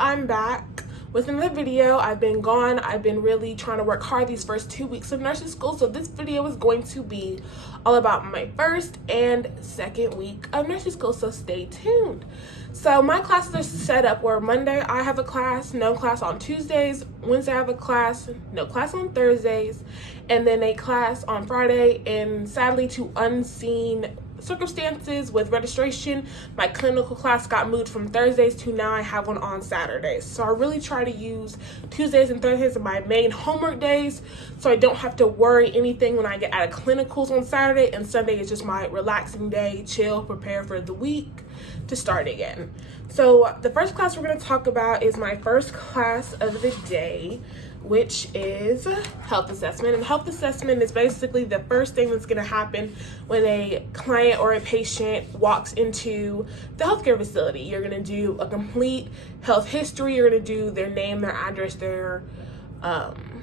I'm back with another video. I've been gone. I've been really trying to work hard these first 2 weeks of nursing school, so this video is going to be all about my first and second week of nursing school, so stay tuned. So my classes are set up where Monday I have a class, no class on Tuesdays, Wednesday I have a class, no class on Thursdays, and then a class on Friday. And sadly, to unseen circumstances with registration, my clinical class got moved from Thursdays to now I have one on Saturdays. So I really try to use Tuesdays and Thursdays as my main homework days, so I don't have to worry anything when I get out of clinicals on Saturday, and Sunday is just my relaxing day, chill, prepare for the week to start again. So the first class we're going to talk about is my first class of the day, which is health assessment. And health assessment is basically the first thing that's going to happen when a client or a patient walks into the healthcare facility. You're going to do a complete health history. You're going to do their name, their address, their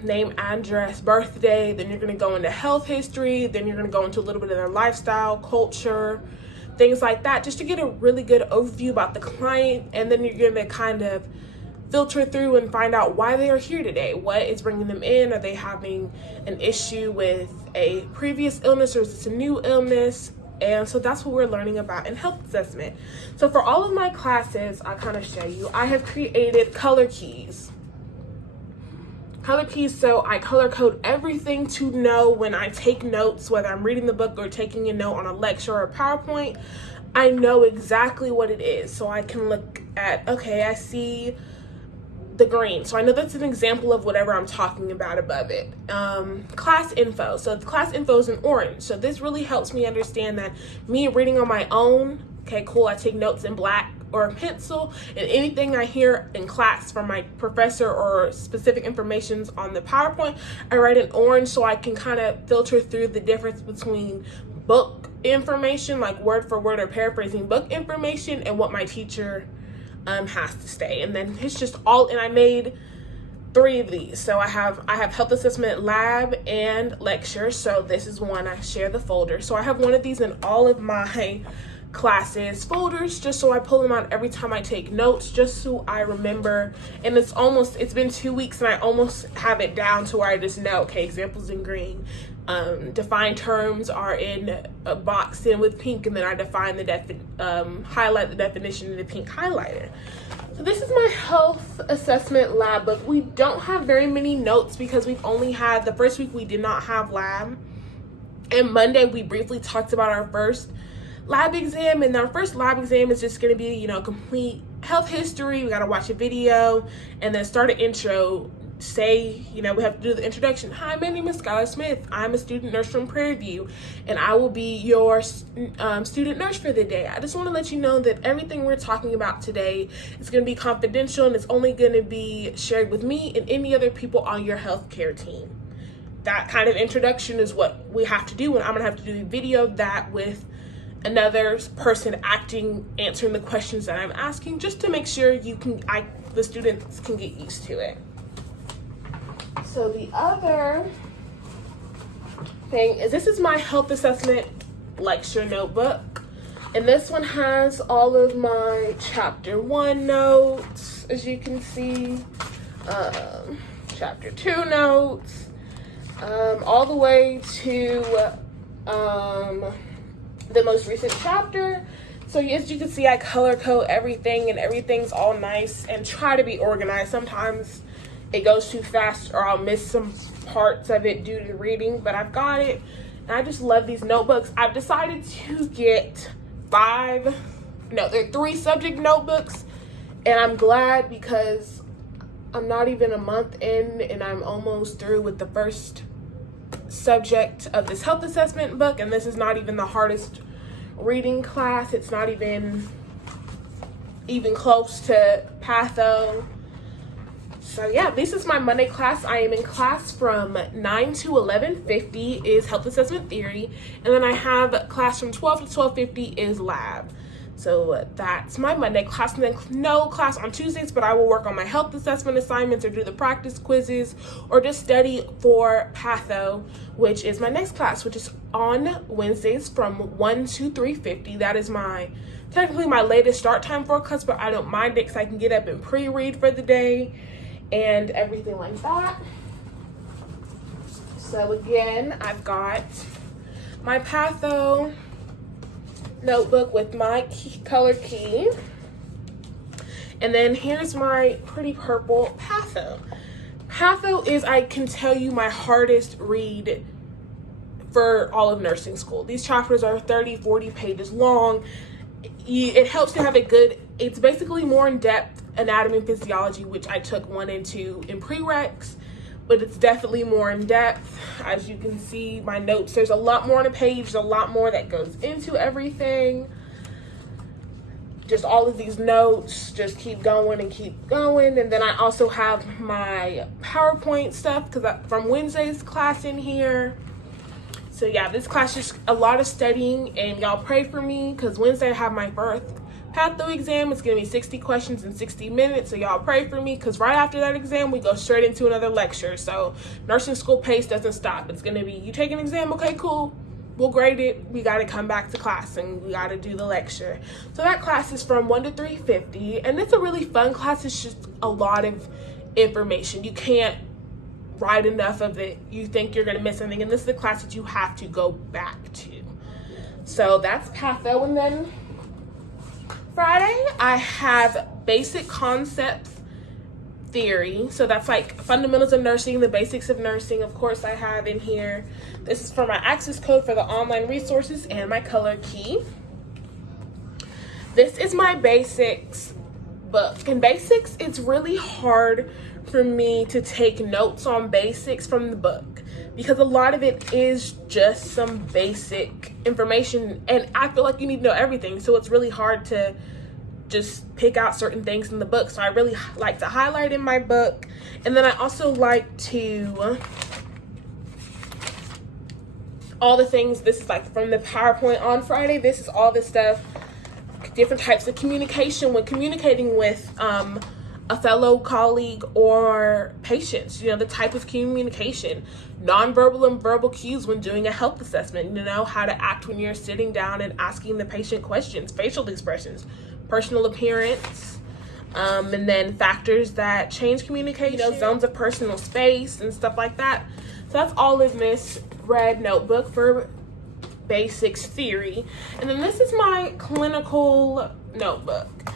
name, address, birthday. Then you're going to go into health history. Then you're going to go into a little bit of their lifestyle, culture, things like that, just to get a really good overview about the client. And then you're going to kind of filter through and find out why they are here today. What is bringing them in? Are they having an issue with a previous illness, or is this a new illness? And so that's what we're learning about in health assessment. So for all of my classes, I'll kind of show you, I have created color keys. So I color code everything to know when I take notes, whether I'm reading the book or taking a note on a lecture or a PowerPoint, I know exactly what it is. So I can look at, okay, I see the green, so I know that's an example of whatever I'm talking about above it. Class info, so the class info is in orange, so this really helps me understand that me reading on my own, okay, cool, I take notes in black or a pencil, and anything I hear in class from my professor or specific informations on the PowerPoint, I write in orange, so I can kind of filter through the difference between book information, like word for word or paraphrasing book information, and what my teacher has to stay. And then it's just all, and I made 3 of these. So I have health assessment, lab, and lecture. So this is one, I share the folder. So I have one of these in all of my classes folders, just so I pull them out every time I take notes, just so I remember. And it's been 2 weeks and I almost have it down to where I just know, okay, examples in green, defined terms are in a box in with pink, and then I define highlight the definition in the pink highlighter. So this is my health assessment lab book. We don't have very many notes because we've only had, the first week we did not have lab, and Monday we briefly talked about our first lab exam, and our first lab exam is just going to be, complete health history. We got to watch a video and then start an intro. Say, we have to do the introduction. Hi, my name is Skylar Smith. I'm a student nurse from Prairie View, and I will be your student nurse for the day. I just want to let you know that everything we're talking about today is going to be confidential, and it's only going to be shared with me and any other people on your healthcare team. That kind of introduction is what we have to do, and I'm going to have to do a video of that with another person answering the questions that I'm asking, just to make sure the students can get used to it. So the other thing is, this is my health assessment lecture notebook, and this one has all of my chapter 1 notes, as you can see, chapter 2 notes, all the way to the most recent chapter. So as you can see, I color code everything, and everything's all nice, and try to be organized. Sometimes it goes too fast, or I'll miss some parts of it due to reading, but I've got it, and I just love these notebooks. I've decided to get 3 subject notebooks, and I'm glad because I'm not even a month in, and I'm almost through with the first subject of this health assessment book, and this is not even the hardest reading class. It's not even close to patho. So yeah, this is my Monday class. I am in class from 9 to 11:50 is health assessment theory, and then I have class from 12 to 12:50 is lab. So that's my Monday class, and then no class on Tuesdays, but I will work on my health assessment assignments or do the practice quizzes or just study for patho, which is my next class, which is on Wednesdays from 1 to 3:50. That is my technically my latest start time for class, but I don't mind it because I can get up and pre-read for the day and everything like that. So again, I've got my Patho notebook with my color key. And then here's my pretty purple Patho. Patho is, I can tell you, my hardest read for all of nursing school. These chapters are 30, 40 pages long. It helps to have a good, it's basically more in-depth anatomy and physiology, which I took 1 and 2 in prereqs, but it's definitely more in-depth. As you can see, my notes, there's a lot more on a page, there's a lot more that goes into everything. Just all of these notes just keep going and keep going. And then I also have my PowerPoint stuff from Wednesday's class in here. So yeah, this class is a lot of studying, and y'all pray for me because Wednesday I have my first Patho exam. It's gonna be 60 questions in 60 minutes. So y'all pray for me because right after that exam, we go straight into another lecture. So nursing school pace doesn't stop. It's gonna be, you take an exam, okay, cool. We'll grade it. We got to come back to class and we got to do the lecture. So that class is from 1 to 3:50, and it's a really fun class. It's just a lot of information. You can't write enough of it. You think you're going to miss something, and this is the class that you have to go back to. So that's Patho. And then Friday, I have basic concepts theory. So that's like fundamentals of nursing, the basics of nursing. Of course, I have in here, this is for my access code for the online resources and my color key. This is my basics book. In basics, it's really hard for me to take notes on basics from the book because a lot of it is just some basic information, and I feel like you need to know everything. So it's really hard to just pick out certain things in the book. So I really like to highlight in my book. And then I also like to, all the things, this is like from the PowerPoint on Friday, this is all the stuff, different types of communication when communicating with a fellow colleague or patients, you know, the type of communication, nonverbal and verbal cues when doing a health assessment, you know, how to act when you're sitting down and asking the patient questions, facial expressions, personal appearance, and then factors that change communication, you know, zones of personal space and stuff like that. So that's all in this red notebook for basics theory. And then this is my clinical notebook.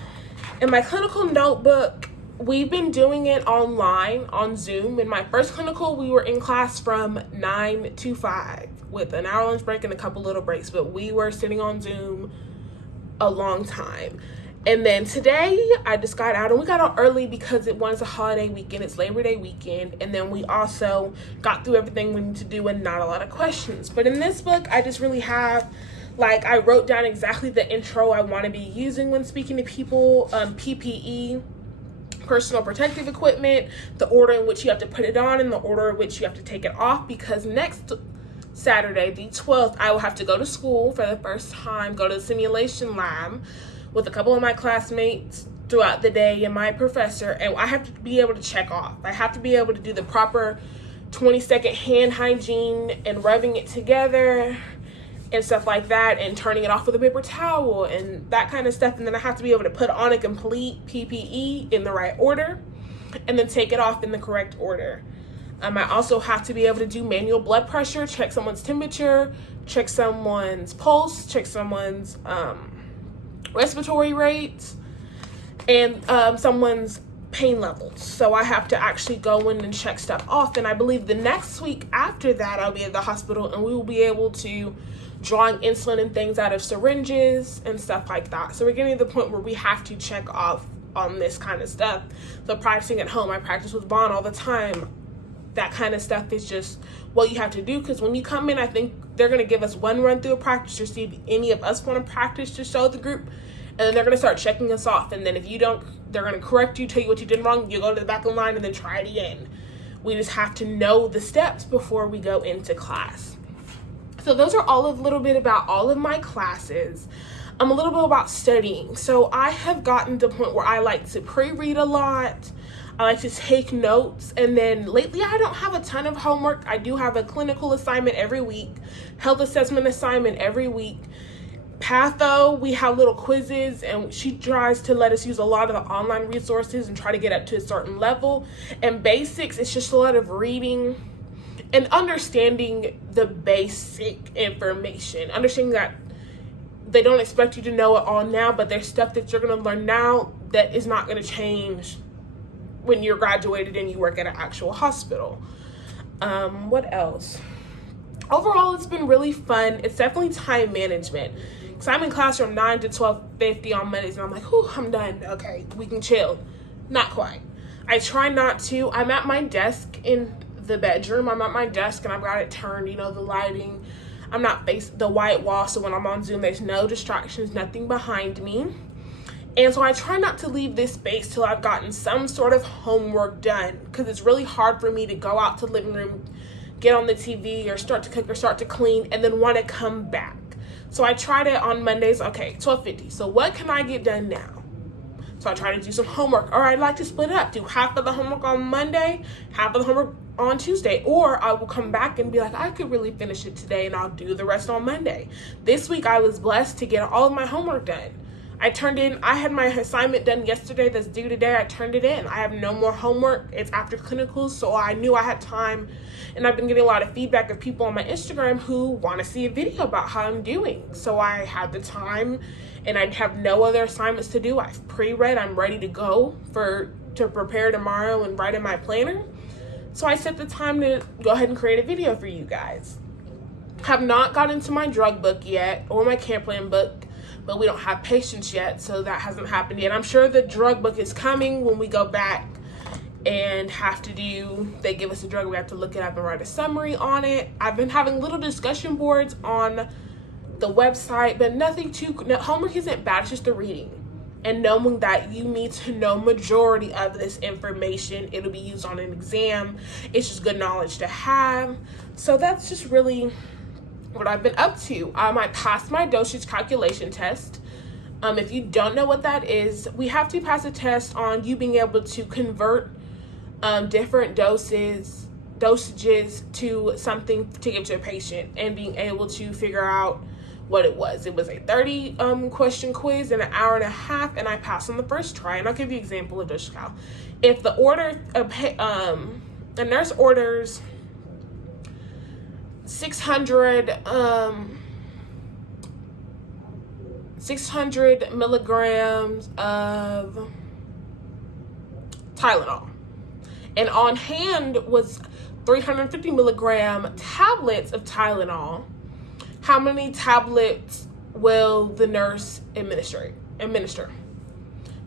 In my clinical notebook, we've been doing it online on Zoom. In my first clinical, we were in class from 9 to 5 with an hour lunch break and a couple little breaks, but we were sitting on Zoom a long time. And then today I just got out, and we got out early because it was a holiday weekend. It's Labor Day weekend. And then we also got through everything we need to do and not a lot of questions. But in this book, I just really have, like, I wrote down exactly the intro I want to be using when speaking to people, PPE, personal protective equipment, the order in which you have to put it on and the order in which you have to take it off, because next Saturday, the 12th, I will have to go to school for the first time, go to the simulation lab with a couple of my classmates throughout the day and my professor, and I have to be able to check off. I have to be able to do the proper 20-second hand hygiene and rubbing it together and stuff like that, and turning it off with a paper towel and that kind of stuff. And then I have to be able to put on a complete PPE in the right order and then take it off in the correct order. I also have to be able to do manual blood pressure, check someone's temperature, check someone's pulse, check someone's respiratory rates, and someone's pain levels. So I have to actually go in and check stuff off. And I believe the next week after that, I'll be at the hospital and we will be able to drawing insulin and things out of syringes and stuff like that. So we're getting to the point where we have to check off on this kind of stuff. So practicing at home, I practice with Vaughn all the time. That kind of stuff is just what you have to do, because when you come in, I think they're going to give us one run through a practice to see if any of us want to practice to show the group, and then they're going to start checking us off. And then if you don't, they're going to correct you, tell you what you did wrong, you go to the back of the line and then try it again. We just have to know the steps before we go into class. So those are all a little bit about all of my classes. A little bit about studying. So I have gotten to the point where I like to pre-read a lot. I like to take notes, and then lately I don't have a ton of homework. I do have a clinical assignment every week, health assessment assignment every week, Patho, we have little quizzes, and she tries to let us use a lot of the online resources and try to get up to a certain level. And basics, it's just a lot of reading and understanding the basic information. Understanding that they don't expect you to know it all now, but there's stuff that you're going to learn now that is not going to change when you're graduated and you work at an actual hospital. What else? Overall, it's been really fun. It's definitely time management. Because I'm in class from 9 to 12:50 on Mondays, and I'm like, whew, I'm done. Okay, we can chill. Not quite. I try not to. I'm at my desk in the bedroom. I'm at my desk, and I've got it turned, the lighting. I'm not facing the white wall, so when I'm on Zoom, there's no distractions, nothing behind me. And so I try not to leave this space till I've gotten some sort of homework done, because it's really hard for me to go out to the living room, get on the TV, or start to cook or start to clean, and then want to come back. So I tried it on Mondays. Okay, 12:50. So what can I get done now? So I try to do some homework. Or I'd like to split it up. Do half of the homework on Monday, half of the homework on Tuesday. Or I will come back and be like, I could really finish it today, and I'll do the rest on Monday. This week I was blessed to get all of my homework done. I had my assignment done yesterday that's due today. I turned it in. I have no more homework. It's after clinicals, so I knew I had time. And I've been getting a lot of feedback of people on my Instagram who want to see a video about how I'm doing. So I had the time, and I have no other assignments to do. I've pre-read. I'm ready to go to prepare tomorrow and write in my planner. So I set the time to go ahead and create a video for you guys. Have not got into my drug book yet or my care plan book, but we don't have patients yet, so that hasn't happened yet. I'm sure the drug book is coming when we go back and they give us a drug, we have to look it up and write a summary on it. I've been having little discussion boards on the website, but homework isn't bad, it's just the reading. And knowing that you need to know majority of this information, it'll be used on an exam. It's just good knowledge to have. So that's just really what I've been up to. I passed my dosage calculation test. If you don't know what that is, we have to pass a test on you being able to convert different dosages to something to give to a patient, and being able to figure out what it was. It was a 30 question quiz in an hour and a half, and I passed on the first try. And I'll give you an example of dosage cal. If the nurse orders 600 milligrams of Tylenol, and on hand was 350 milligram tablets of Tylenol, how many tablets will the nurse administer?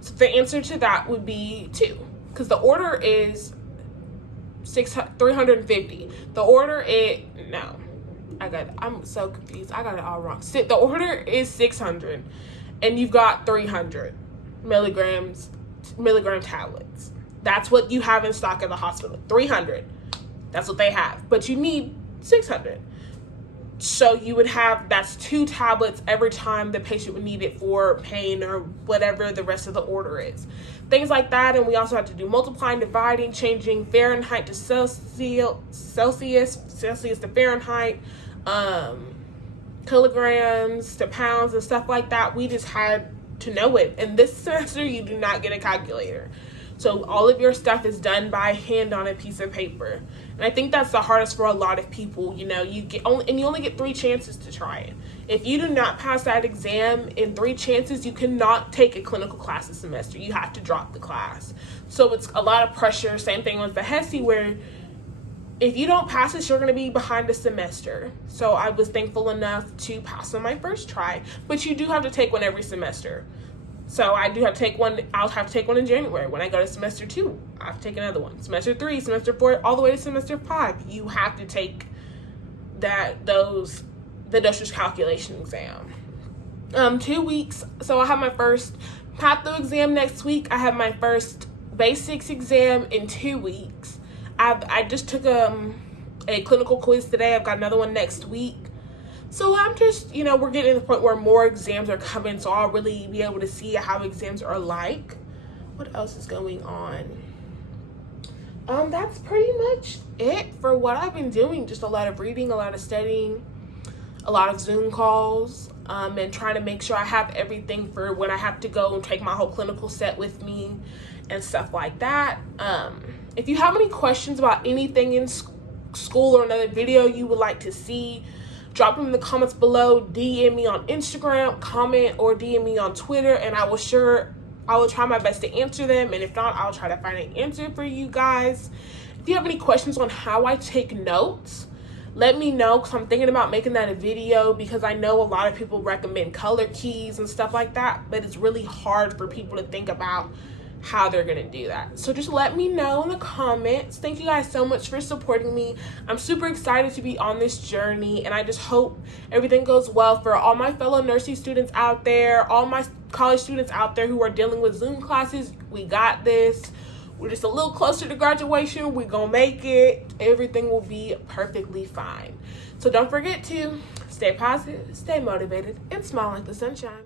So the answer to that would be 2, because the order is 350. I'm so confused. I got it all wrong. The order is 600, and you've got 300 milligram tablets. That's what you have in stock at the hospital. 300. That's what they have. But you need 600. So you would have, that's 2 tablets every time the patient would need it for pain or whatever the rest of the order is. Things like that. And we also have to do multiplying, dividing, changing Fahrenheit to Celsius to Fahrenheit, kilograms to pounds and stuff like that. We just had to know it. And this semester you do not get a calculator. So all of your stuff is done by hand on a piece of paper. And I think that's the hardest for a lot of people. You only get 3 chances to try it. If you do not pass that exam in 3 chances, you cannot take a clinical class this semester. You have to drop the class. So it's a lot of pressure. Same thing with the HESI, where if you don't pass it, you're going to be behind a semester. So I was thankful enough to pass on my first try. But you do have to take one every semester. So I do have to take one. I'll have to take one in January. When I go to semester 2, I have to take another one. Semester 3, semester 4, all the way to semester 5. You have to take the dosage calculation exam. 2 weeks. So I have my first patho exam next week. I have my first basics exam in 2 weeks. I just took a clinical quiz today. I've got another one next week. So I'm just, we're getting to the point where more exams are coming, so I'll really be able to see how exams are like. What else is going on? That's pretty much it for what I've been doing. Just a lot of reading, a lot of studying, a lot of Zoom calls. and trying to make sure I have everything for when I have to go and take my whole clinical set with me and stuff like that. If you have any questions about anything in school or another video you would like to see, drop them in the comments below. DM me on Instagram, comment, or DM me on Twitter, and I will try my best to answer them. And if not, I'll try to find an answer for you guys. If you have any questions on how I take notes, let me know, because I'm thinking about making that a video, because I know a lot of people recommend color keys and stuff like that, but it's really hard for people to think about how they're gonna do that. So just let me know in the comments. Thank you guys so much for supporting me. I'm super excited to be on this journey, and I just hope everything goes well for all my fellow nursing students out there, all my college students out there who are dealing with Zoom classes. We got this. We're just a little closer to graduation. We're gonna make it. Everything will be perfectly fine. So don't forget to stay positive, stay motivated, and smile like the sunshine.